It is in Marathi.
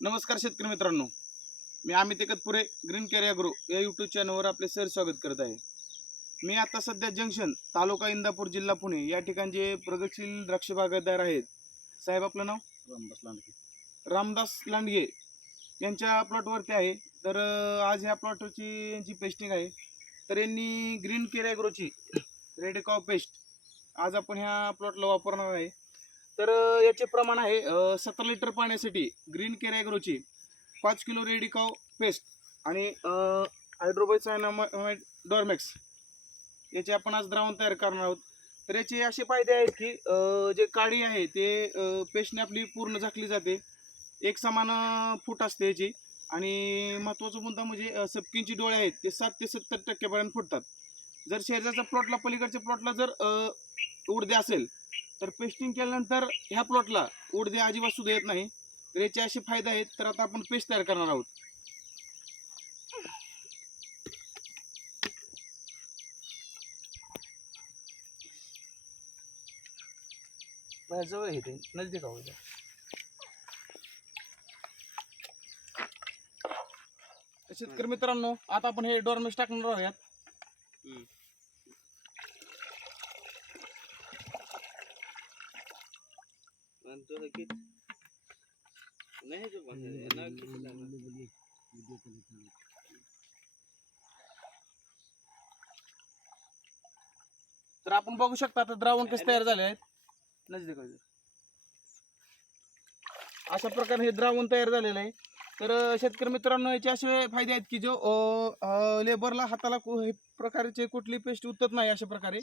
नमस्कार शेतकरी मित्रांनो. मी Amit Ekatpure green care agro या यूट्यूब चॅनलवर आपले सर स्वागत करत आहे. मी आता सध्या जंक्शन तालुका इंदापूर जिल्हा पुणे या ठिकाणी जे प्रगतशील द्राक्ष बागायतदार आहेत. साहेब आपलं नाव? रामदास लांडगे. रामदास लांडगे यांच्या प्लॉटवरती आहे. तर आज ह्या प्लॉटची यांची पेस्टिंग आहे. तर यांनी ग्रीन केअर ॲग्रोची रेड कॉ पेस्ट आज आपण ह्या प्लॉटला वापरणार आहे. तर याचे प्रमाण आहे सतरा लिटर पाण्यासाठी ग्रीन केअर पाच किलो रेडिकाव पेस्ट आणि हायड्रोबायसायनामाइड डॉर्मॅक्स. याचे आपण आज द्रावण तयार करणार आहोत. तर याचे असे फायदे आहेत की जे काळी आहे ते पेस्टने आपली पूर्ण झाकली जाते. एक समान फूट असते याची आणि महत्त्वाचा मुद्दा म्हणजे अं, डोळे आहेत ते सात ते सत्तर टक्क्यापर्यंत फुटतात. जर शेजारच्या प्लॉटला पलीकडच्या प्लॉटला जर उडदे असेल तर पेस्टिंग केल्यानंतर ह्या प्लॉटला उडदे अजिबात सुद्धा येत नाही. तर याचे असे फायदे आहेत तर आता आपण पेस्ट तयार करणार आहोत. जवळ आहे ते नजदीक आहोत शेतकरी मित्रांनो आता आपण हे डॉर्मेस टाकणार आहोत तर आपण बघू शकता आता द्रावण कसे तयार झाले आहेत. नजदीक अशा प्रकारे हे द्रावण तयार झालेलं आहे. तर शेतकरी मित्रांनो याचे असे फायदे आहेत की जो लेबरला हाताला हे प्रकारचे कुठली पेस्ट उतरत नाही अशा प्रकारे.